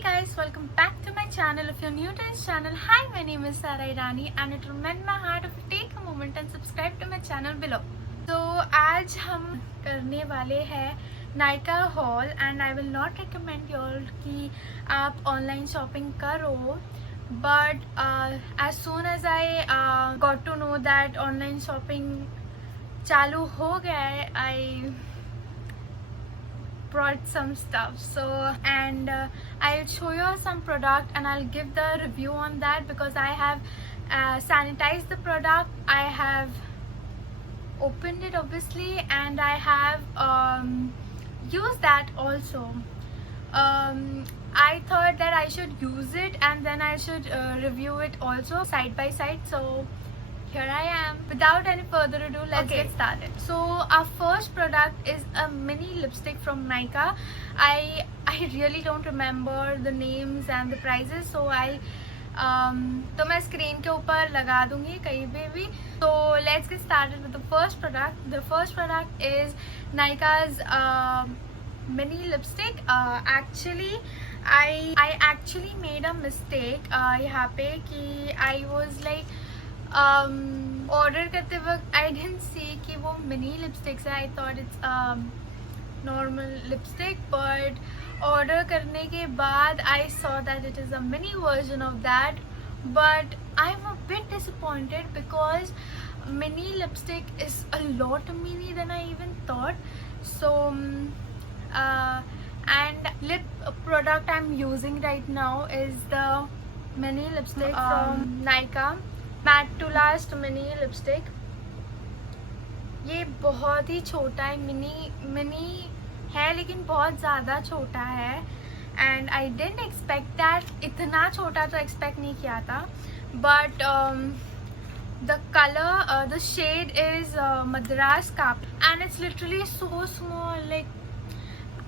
Hey guys, welcome back to my channel. If you're new to this channel, hi, my name is Sara Irani and it will mend my heart if you take a moment and subscribe to my channel below. So आज हम करने वाले हैं Nykaa hall and I will not recommend you all कि आप online shopping करो, but as soon as I got to know that online shopping चालू हो गया है, I brought some stuff. So and I'll show you some product and I'll give the review on that because I have sanitized the product, I have opened it obviously, and I have used that also. I thought that I should use it and then I should review it also side by side. So here I am. Without any further ado, let's get started. So our first product is a mini lipstick from Nykaa. I really don't remember the names and the prices, so तो मैं screen के ऊपर लगा दूंगी कहीं पे भी. So let's get started with the first product. The first product is Nykaa's mini lipstick. Actually I actually made a mistake यहाँ पे कि I was like ऑर्डर करते वक्त आई डिडंट सी कि वो मिनी लिपस्टिक्स है. I thought it's normal lipstick, but order करने के बाद I saw that it is a mini version of that. But I am a bit disappointed because mini lipstick is a lot mini than I even thought. So and lip product I'm using right now is the mini lipstick from Nykaa Matte to Last mini lipstick. ये बहुत ही छोटा है, mini है लेकिन बहुत ज़्यादा छोटा है. And I didn't expect that. इतना छोटा तो एक्सपेक्ट नहीं किया था. But the color, the shade is Madras Cup and it's literally so small. Like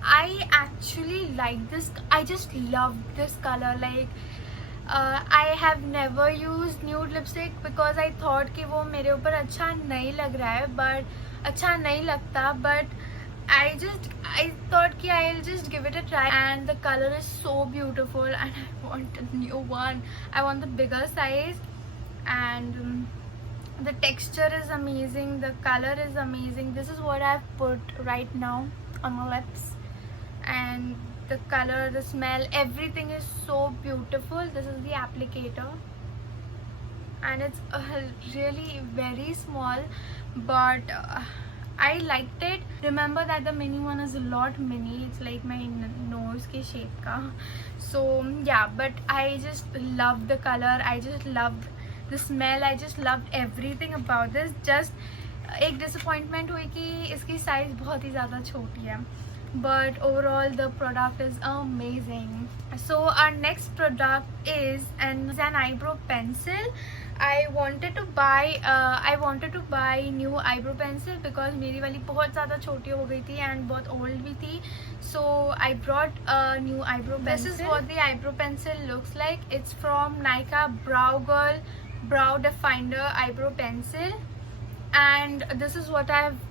I actually like this. I just love this color. Like I have never used nude lipstick because I thought कि वो मेरे ऊपर अच्छा नहीं लग रहा है, but अच्छा नहीं लगता. But I thought कि I'll just give it a try and the color is so beautiful and I want a new one. I want the bigger size and the texture is amazing, the color is amazing. This is what I've put right now on my lips and the color, the smell, everything is so beautiful. This is the applicator and it's really very small, but I liked it. Remember that the mini one is a lot mini. It's like my nose ke shape ka. So yeah, but I just love the color, I just loved the smell, I just loved everything about this. Just एक disappointment हुई कि इसकी size बहुत ही ज़्यादा छोटी है. But overall the product is amazing. So our next product is an eyebrow pencil. I wanted to buy new eyebrow pencil because मेरी वाली बहुत ज़्यादा छोटी हो गई थी and बहुत old भी थी. So I brought a new eyebrow pencil. This is what the eyebrow pencil looks like. It's from Nykaa Brow Girl Brow Definer eyebrow pencil, and this is what I've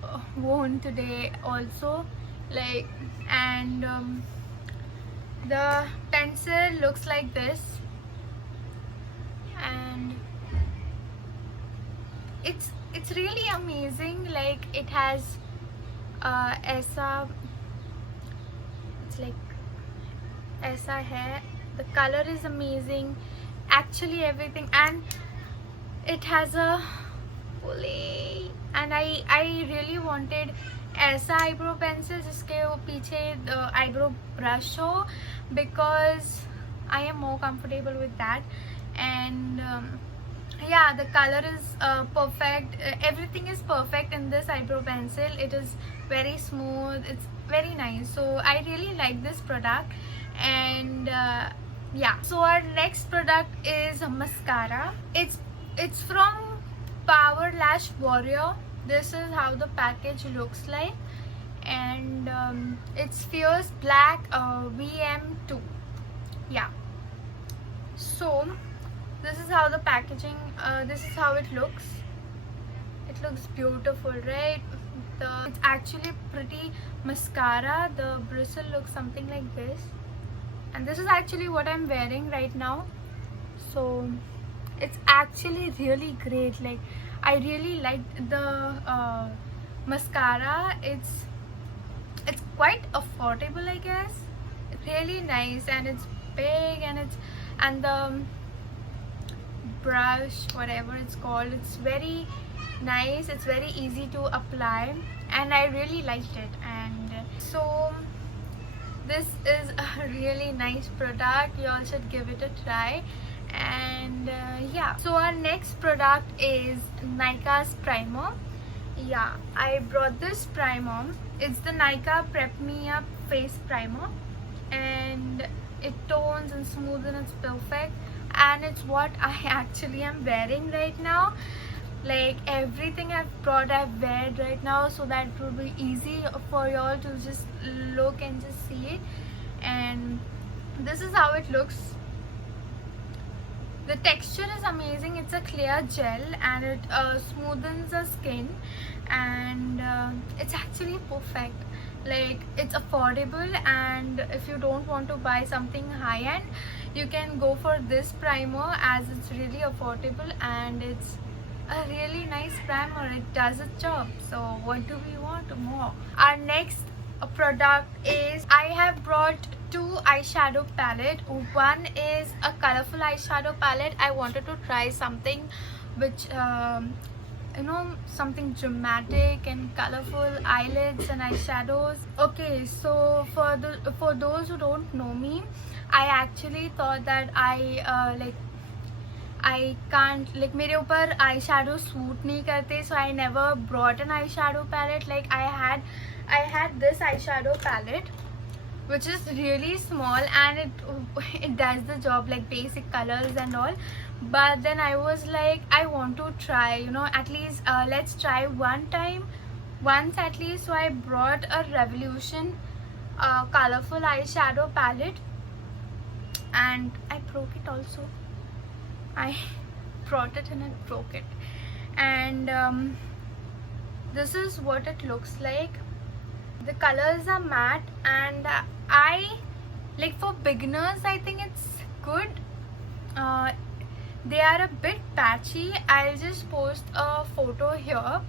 worn today also. Like, and the pencil looks like this and it's really amazing. Like it has ऐसा, it's like ऐसा है. The color is amazing, actually everything, and it has a fully, and I really wanted ऐसा eyebrow pencil जिसके वो पीछे eyebrow brush हो, because I am more comfortable with that. And yeah, the color is perfect. Everything is perfect in this eyebrow pencil. It is very smooth, it's very nice. So I really like this product. And yeah, so our next product is a mascara. It's from Power Lash Warrior. This is how the package looks like, and it's Fierce Black VM2. Yeah, so this is how the packaging, this is how it looks. It looks beautiful, right? It's actually pretty mascara. The bristle looks something like this. and this is actually what I'm wearing right now. So it's actually really great. Like, I really liked the mascara. It's quite affordable, I guess. It's really nice, and it's big, and the brush, whatever it's called, it's very nice. It's very easy to apply, and I really liked it. And so this is a really nice product. You all should give it a try. And yeah, so our next product is Nykaa's primer. Yeah, I brought this primer. It's the Nykaa Prep Me Up face primer, and it tones and smooths, and it's perfect. And it's what I actually am wearing right now. Like, everything I've brought, I've wear right now, so that it will be easy for y'all to just look and just see it. And this is how it looks. The texture is amazing. It's a clear gel, and it smoothens the skin, and it's actually perfect. Like, it's affordable, and if you don't want to buy something high-end, you can go for this primer, as it's really affordable and it's a really nice primer. It does its job. So what do we want more? Our next product is, I have brought two eyeshadow palette. One is a colorful eyeshadow palette. I wanted to try something which something dramatic and colorful eyelids and eyeshadows. Okay, so for those who don't know me, I actually thought that I can't, like, मेरे ऊपर eyeshadow suit नहीं करते, so I never brought an eyeshadow palette. Like, I had this eyeshadow palette, which is really small, and it does the job, like basic colors and all. But then I was like, I want to try, at least let's try once at least. So I brought a Revolution colorful eyeshadow palette, and I broke it also. I brought it and I broke it. And this is what it looks like. The colors are matte, and for beginners, I think it's good. They are a bit patchy. I'll just post a photo here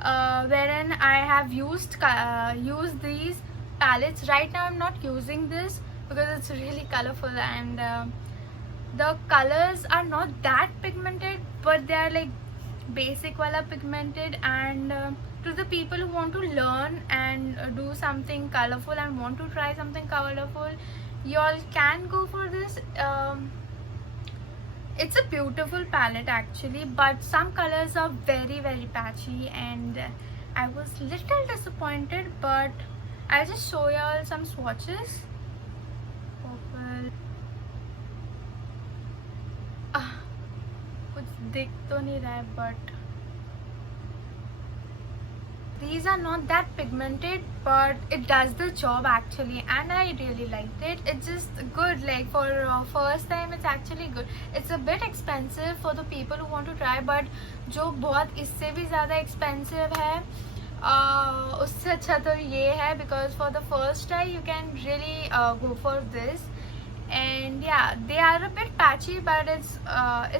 wherein I have used these palettes. Right now I'm not using this because it's really colorful, and the colors are not that pigmented, but they are like basic wala pigmented. And to the people who want to learn and do something colorful and want to try something colorful, y'all can go for this. It's a beautiful palette actually, but some colors are very, very patchy, and I was little disappointed. But I'll just show y'all some swatches. कुछ दिख तो नहीं रहा है, but these are not that pigmented, but it does the job actually, and I really liked it. It's just good, like for first time it's actually good. It's a bit expensive for the people who want to try, but जो बहुत इससे भी ज़्यादा expensive है उससे अच्छा तो ये है, because for the first try you can really go for this. And yeah, they are a bit patchy, but it's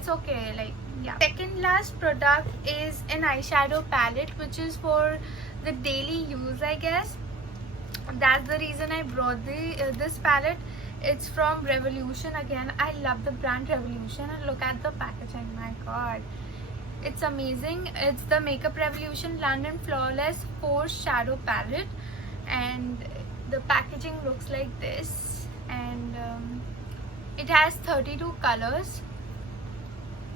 okay. Like, yeah. Second last product is an eyeshadow palette, which is for the daily use, I guess. That's the reason I brought this palette. It's from Revolution again. I love the brand Revolution, and look at the packaging. My god, it's amazing. It's the Makeup Revolution London Flawless Force Shadow Palette, and the packaging looks like this. And it has 32 colors.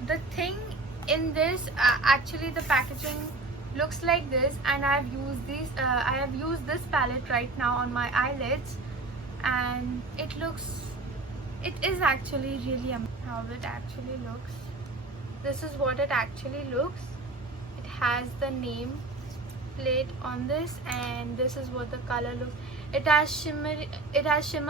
The thing in this, actually the packaging looks like this, and I have used this palette right now on my eyelids, and it is actually really amazing how it actually looks. This is what it actually looks. It has the name plate on this, and this is what the color looks. It has shimmer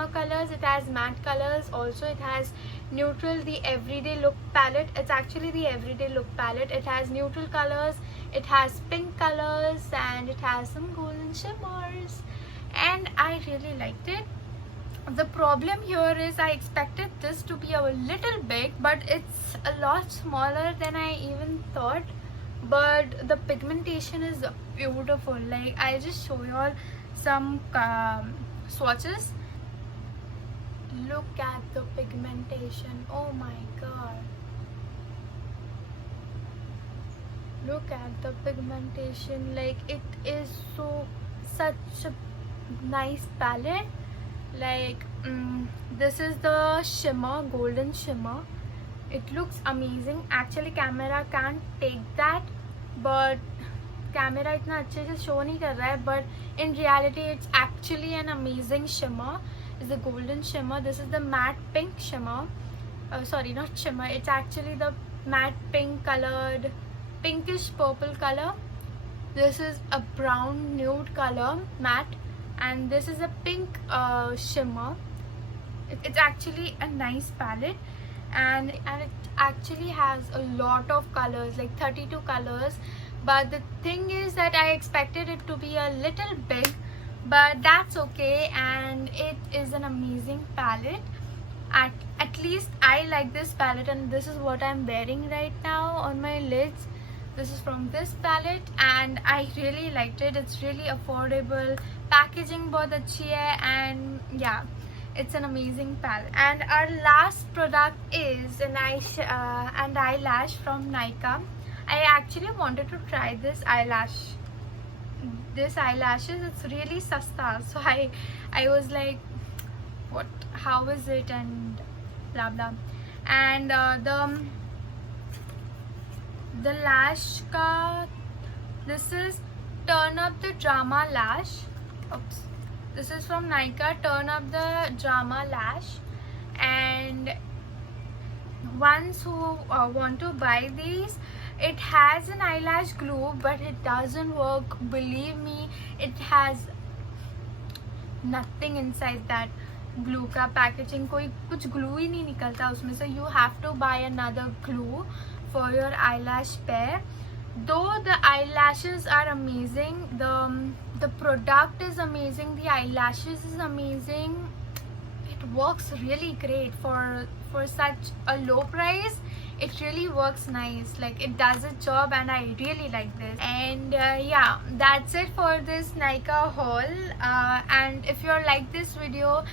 colors, it has matte colors, also it has neutral, the everyday look palette. It's actually the everyday look palette. It has neutral colors, it has pink colors, and it has some golden shimmers, and I really liked it. The problem here is I expected this to be a little big, but it's a lot smaller than I even thought. But the pigmentation is beautiful. Like, I'll just show you all some swatches. Look at the pigmentation. Oh my god. Look at the pigmentation. Like, it is such a nice palette. Like, this is the shimmer, golden shimmer. It looks amazing. Actually camera can't take that, but camera इतना अच्छे से show नहीं कर रहा है, but in reality it's actually an amazing shimmer. It's a golden shimmer. This is the matte pink shimmer. Sorry, not shimmer, it's actually the matte pink colored, pinkish purple color. This is a brown nude color, matte, and this is a pink shimmer. It's actually a nice palette, and it actually has a lot of colors, like 32 colors. But the thing is that I expected it to be a little big, but that's okay, and it is an amazing palette. At least I like this palette, and this is what I'm wearing right now on my lids. This is from this palette, and I really liked it. It's really affordable, packaging बहुत अच्छी है, and yeah, it's an amazing palette. And our last product is an eyelash from Nykaa. I actually wanted to try this eyelashes. It's really sasta, so I was like, what, how is it, and blah blah. And the lash ka, this is Turn Up the Drama Lash. Oops. This is from Nykaa, Turn Up the Drama Lash. And ones who want to buy these, it has an eyelash glue, but it doesn't work. Believe me, it has nothing inside that glue का packaging. कोई कुछ glue ही नहीं निकलता उसमें से. You have to buy another glue for your eyelash pair. Though the eyelashes are amazing, the product is amazing, the eyelashes is amazing. It works really great for such a low price. It really works nice. Like, it does its job, and I really like this. And yeah, that's it for this Nykaa haul. And if you like this video,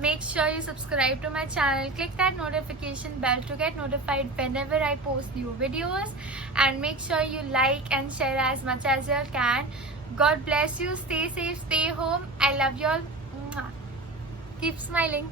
make sure you subscribe to my channel, click that notification bell to get notified whenever I post new videos, and make sure you like and share as much as you can. God bless you. Stay safe, stay home. I love you all. Keep smiling.